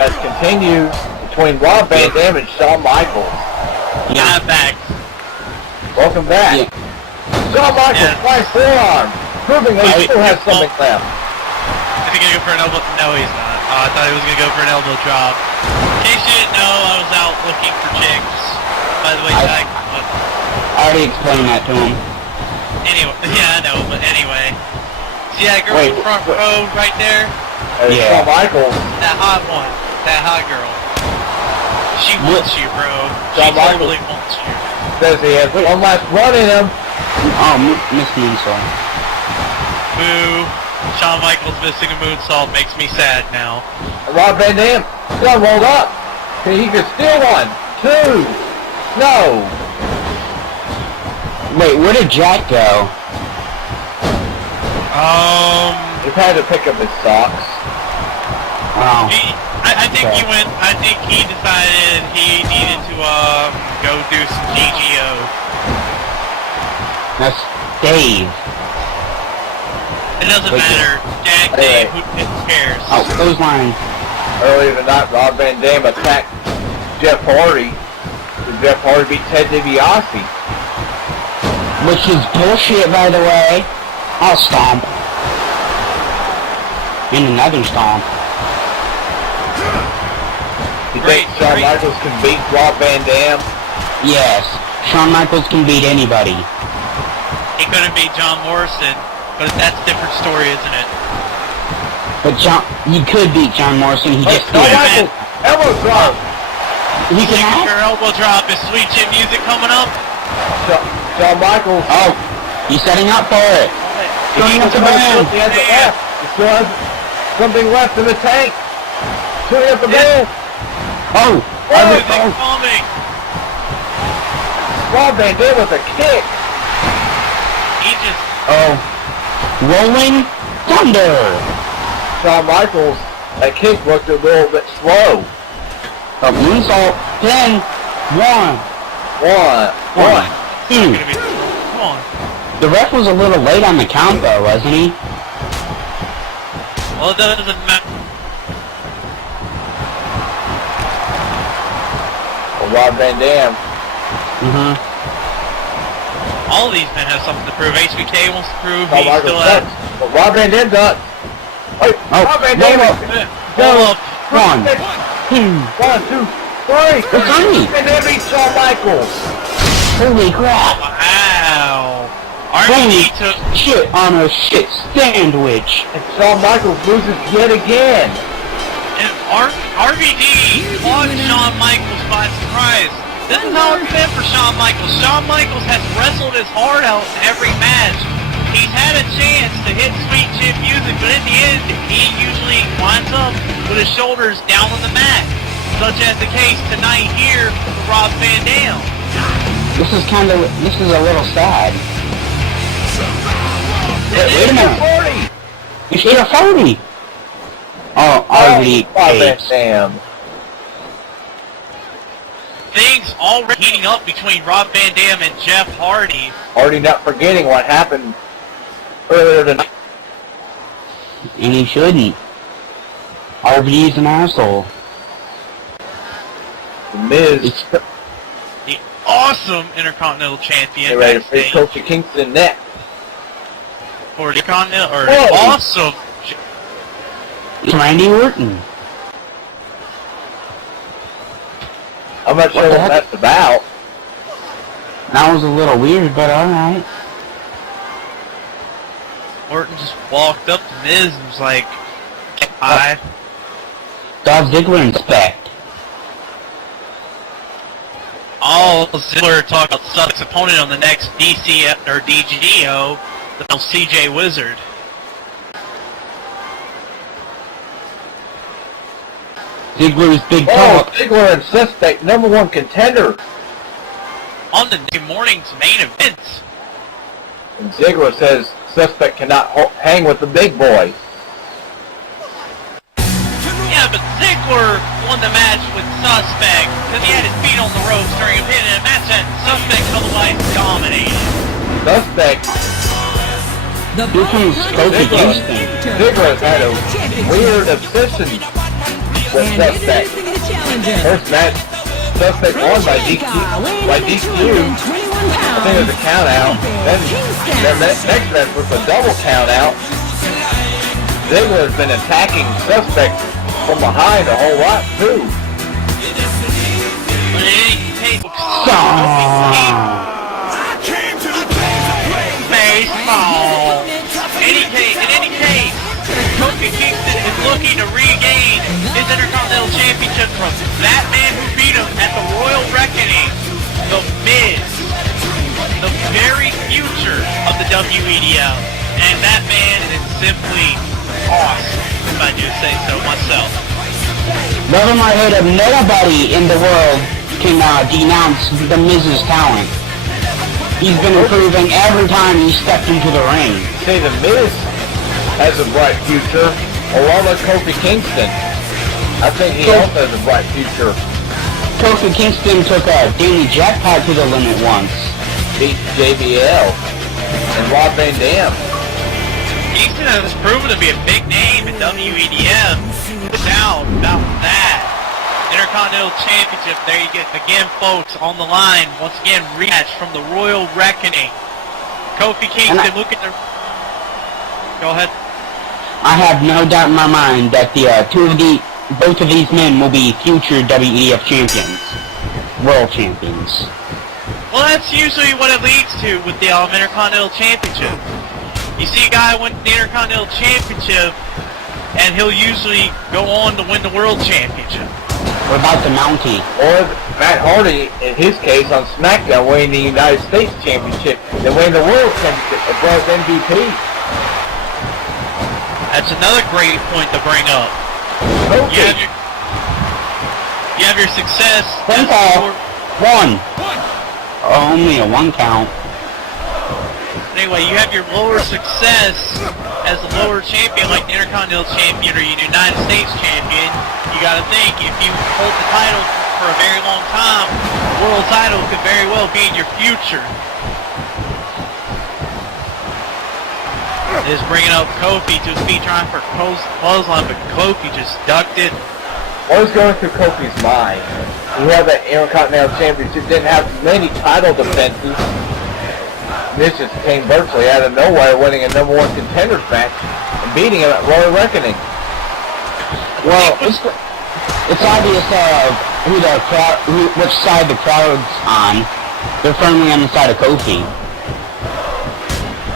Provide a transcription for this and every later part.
That continues between Rob Van Dam and Shawn Michaels. Yeah, I'm back. Welcome back. Yeah. Shawn Michaels flies forearm, proving that he still has something left. Is he going to go for an elbow? No, he's not. I thought he was going to go for an elbow drop. In case you didn't know, I was out looking for chicks. By the way, I already explained that to him. Anyway, yeah, I know, but anyway. See that girl in the front row right there? Shawn Michaels. That hot one. That hot girl. She wants you, bro. She totally wants you. Says he has one last run in him. Oh, missed the moonsault. Boo. Shawn Michaels missing a moonsault makes me sad now. Rob Van Dam still rolled up. He could steal one. Two. No. Wait, where did Jack go? He had to pick up his socks. Wow. I think he went. I think he decided he needed to go do some GGO. That's Dave. It doesn't matter. Jack, Dave, who cares? Oh, clothesline. Earlier tonight, Rob Van Dam attacked Jeff Hardy. Jeff Hardy beat Ted DiBiase. Which is bullshit, by the way. I'll stomp. And another stomp. You think Shawn Michaels can beat Rob Van Dam? Yes. Shawn Michaels can beat anybody. He couldn't beat John Morrison, but that's a different story, isn't it? But he could beat John Morrison, he just can't. Elbow drop! He can have? Signature elbow drop. Is Sweet Chin Music coming up? Shawn Michaels. Oh, he's setting up for it. Going up the band. He has it left. He still has something left in the tank. Shooting up the band. Oh, coming. Rob Van Dam with a kick. He just... Oh. Rolling Thunder. Shawn Michaels, that kick looked a little bit slow. A moonsault. 10. 1. 2. Come on. The ref was a little late on the count, though, wasn't he? Well, it doesn't matter. Rob Van Dam. All of these men have something to prove. HBK wants to prove Shawn he Michaels still has... Well, Rob Van Dam does. Wait, Rob Van Dam. Go up. 1, 2. 1, 2, 3. Van Dam beats Shawn Michaels. Holy crap. Wow. Holy RVD took... shit on a shit sandwich. And Shawn Michaels loses yet again. And RVD caught Shawn Michaels by surprise. This is how it's been for Shawn Michaels. Shawn Michaels has wrestled his heart out in every match. He's had a chance to hit Sweet Chin Music, but in the end, he usually winds up with his shoulders down on the mat, such as the case tonight here for Rob Van Dam. This is a little sad. Wait a minute. You hit a 40. Oh, RVD. Van Dam. Things already heating up between Rob Van Dam and Jeff Hardy. Hardy not forgetting what happened earlier tonight. And he shouldn't. RVD's an asshole. The Miz. The awesome Intercontinental Champion. They're ready to face Kofi Kingston next. For the Continental, or the awesome... Randy Orton. I'm not sure what that's about. That was a little weird, but alright. Orton just walked up to Miz and was like, hi. Dolph Ziggler inspect. All Ziggler talked about Sud's opponent on the next DC or DGO, the CJ Wizard. Ziggler's big talk. Ziggler and Suspect, #1 contender. On the morning's main event. And Ziggler says Suspect cannot hang with the big boy. Yeah, but Ziggler won the match with Suspect because he had his feet on the ropes during a pin in a match that Suspect otherwise dominated. Suspect. Here comes Kofi Kingston. Ziggler's had a weird obsession with And Suspect. introducing the challenger. First match, Suspect won by DQ. By DQ. I think it was a count out. Then their next match was a double count out. Ziggler's been attacking Suspect from behind a whole lot too. But in any case, baseball. In any case, Kofi Kingston is looking to regain his Intercontinental Championship from that man who beat him at the Royal Reckoning, The Miz, the very future of the WEDF. And that man is simply awesome, if I do say so myself. Never my head of nobody in the world can denounce the Miz's talent. He's been improving every time he stepped into the ring. See, the Miz has a bright future, along with Kofi Kingston. I think he also has a bright future. Kofi Kingston took Danny Jackpot to the limit once. Beat JBL and Rob Van Dam. Kingston has proven to be a big name in WEDF. No doubt about that. Intercontinental Championship, there you get again, folks, on the line. Once again, rematch from the Royal Reckoning. Kofi Kingston, look at the... Go ahead. I have no doubt in my mind that both of these men will be future WEDF champions, world champions. Well, that's usually what it leads to with the Intercontinental Championship. You see a guy win the Intercontinental Championship, and he'll usually go on to win the World Championship. What about the Mountie? Or Matt Hardy, in his case, on SmackDown, winning the United States Championship, then winning the World Championship as well as MVP. That's another great point to bring up. Okay. You have your success. One. Only a one count. Anyway, you have your lower success as a lower champion like the Intercontinental Champion or United States Champion. You gotta think, if you hold the title for a very long time, the world title could very well be in your future. Is bringing up Kofi to his feet, trying for clothesline, but Kofi just ducked it. What was going through Kofi's mind? He had that Intercontinental Championship, didn't have many title defenses. This just came virtually out of nowhere, winning a #1 contenders match and beating him at Royal Reckoning. Well, it's obvious which side the crowd's on. They're firmly on the side of Kofi.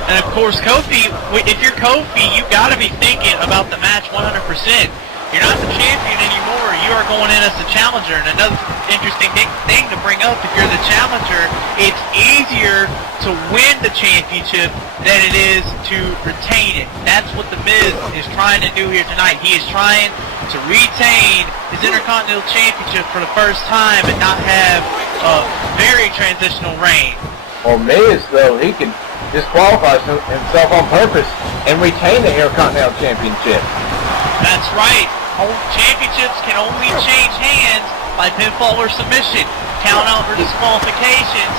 And of course, Kofi, if you're Kofi, you gotta be thinking about the match 100%. You're not the champion anymore, you are going in as the challenger. And another interesting thing to bring up, if you're the challenger, it's easier to win the championship than it is to retain it. That's what The Miz is trying to do here tonight. He is trying to retain his Intercontinental Championship for the first time and not have a very transitional reign. Well, Miz, though, he can disqualify himself on purpose and retain the Intercontinental Championship. That's right. Championships can only change hands by pinfall or submission, count out or disqualifications.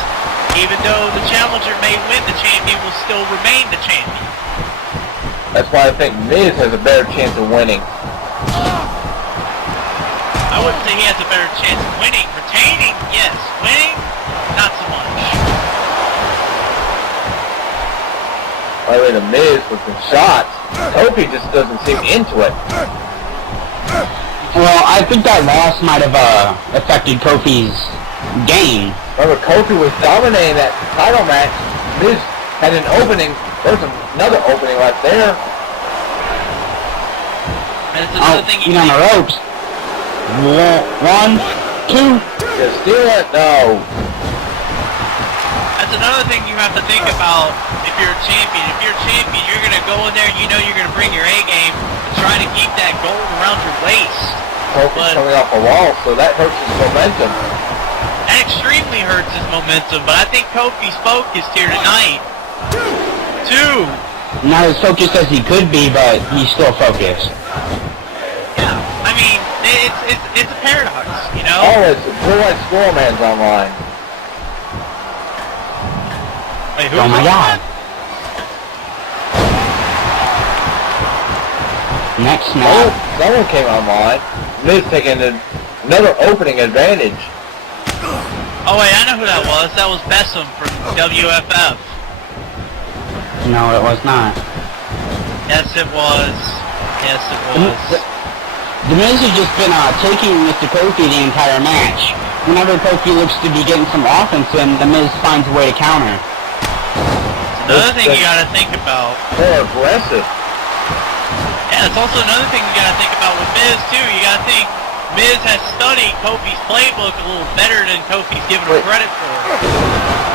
Even though the challenger may win, the champion will still remain the champion. That's why I think Miz has a better chance of winning. I wouldn't say he has a better chance of winning. Retaining, yes. Winning, not so much. By the way, the Miz with some shots, Kofi just doesn't seem into it. Well, I think that loss might have affected Kofi's game. Remember, Kofi was dominating that title match. Miz had an opening. There's another opening right there. And it's another thing he's on the ropes. 1, 2. Just steal it? No. That's another thing you have to think about if you're a champion. If you're a champion, you're going to go in there and you know you're going to bring your A game and try to keep that gold around your waist. Kofi's coming off a wall, so that hurts his momentum. That extremely hurts his momentum, but I think Kofi's focused here tonight. 2. Not as focused as he could be, but he's still focused. Yeah, I mean, it's a paradox, you know? Oh, it's Blue White Squirrel Man's online. Wait, who's Oh my god. Next snap. Someone came online. Miz taking another opening advantage. Oh wait, I know who that was. That was Bessem from WFF. No, it was not. Yes, it was. Yes, it was. The Miz has just been taking Mr. Kofi the entire match. Whenever Kofi looks to be getting some offense in, the Miz finds a way to counter. Another thing you gotta think about. More aggressive. Yeah, it's also another thing you gotta think about with Miz too. You gotta think Miz has studied Kofi's playbook a little better than Kofi's given him credit for.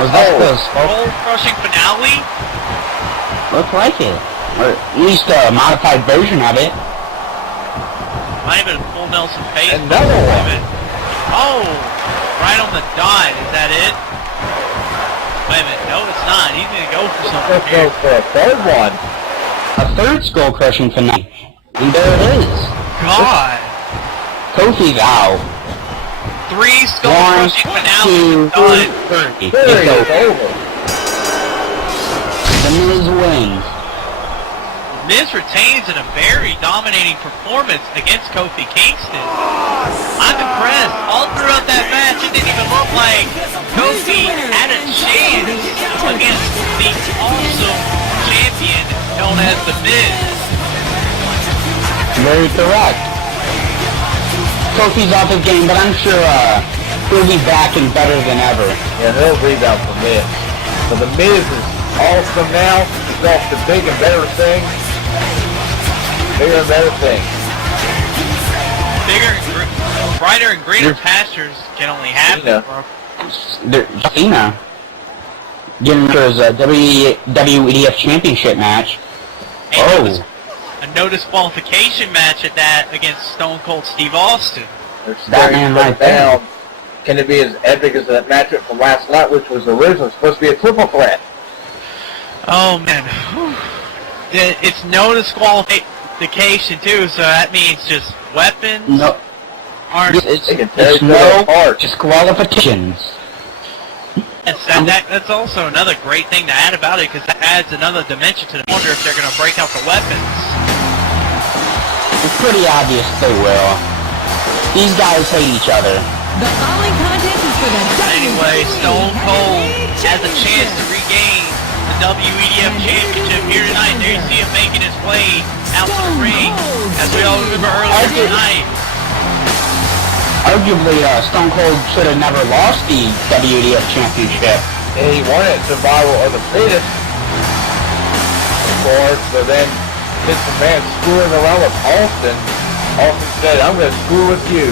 Was that the Soul-crushing finale? Looks like it. Or at least a modified version of it. Might have been full Nelson face. Another one. Oh, right on the dot. Is that it? Wait a minute. No, it's not. He's gonna go for something Let's here. go for a third one. A third skull-crushing finale. And there it is. God. Kofi's out. 3 skull-crushing finales done. It's over. The Miz wins. Miz retains in a very dominating performance against Kofi Kingston. I'm impressed. All throughout that match, it didn't even look like Kofi had a chance against the awesome champion known as The Miz. Very correct. Kofi's off his game, but I'm sure he'll be back and better than ever. Yeah, he'll rebound from Miz. But the Miz is awesome now. He's off to big and better things. Bigger and better things. Bigger and brighter and greener pastures can only happen, bro. Cena getting for his WEDF Championship match. And a no disqualification match at that against Stone Cold Steve Austin. That man right there. Can it be as epic as that matchup from last night, which was originally supposed to be a triple threat? Oh man, it's no disqualification too, so that means just weapons aren't. It's no disqualifications. That's also another great thing to add about it, because that adds another dimension to the wonder if they're going to break out the weapons. It's pretty obvious they will. These guys hate each other. The following contest is for the Anyway, Stone Cold has a chance to regain the WEDF Championship here tonight. There you see him making his way out to the ring, as we all remember earlier tonight. Arguably, Stone Cold should have never lost the WEDF Championship. And he won it survival of the Fittest, of course, but then since the man screwing around with Austin said, I'm going to screw with you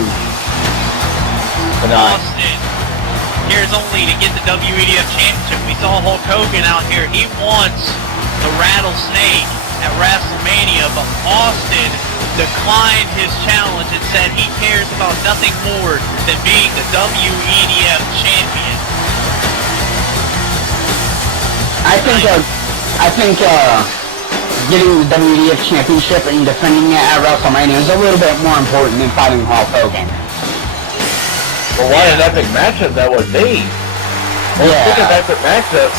tonight. Austin cares only to get the WEDF Championship. We saw Hulk Hogan out here. He wants the Rattlesnake at Rasslemania, but Austin declined his challenge and said he cares about nothing more than being the WEDF champion. I think getting the WEDF Championship and defending it at Rasslemania is a little bit more important than fighting Hulk Hogan. Well, what an epic matchup that would be. Well, speaking of epic matchup,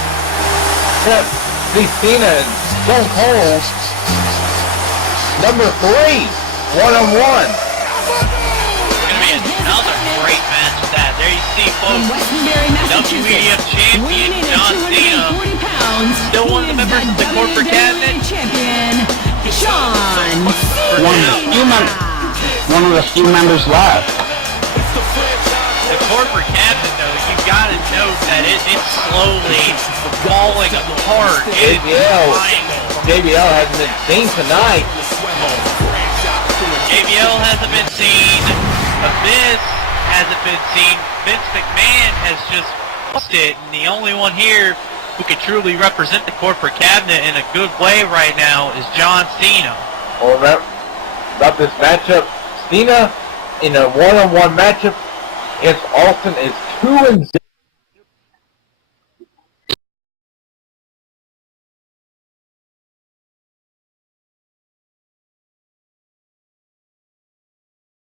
see Cena and Stone Cold, number 3, one-on-one. It's going to be another great match with that. There you see, folks, WEDF champion John Cena, still one of the members of the corporate cabinet. Champion, John Cena. One of the few members left. The corporate cabinet, though, you've got to note that it's slowly falling apart. JBL hasn't been seen tonight. JBL hasn't been seen. Abyss hasn't been seen. Vince McMahon has just lost it, and the only one here who can truly represent the corporate cabinet in a good way right now is John Cena. Well, about this matchup, Cena in a one-on-one matchup against Austin is 2-0.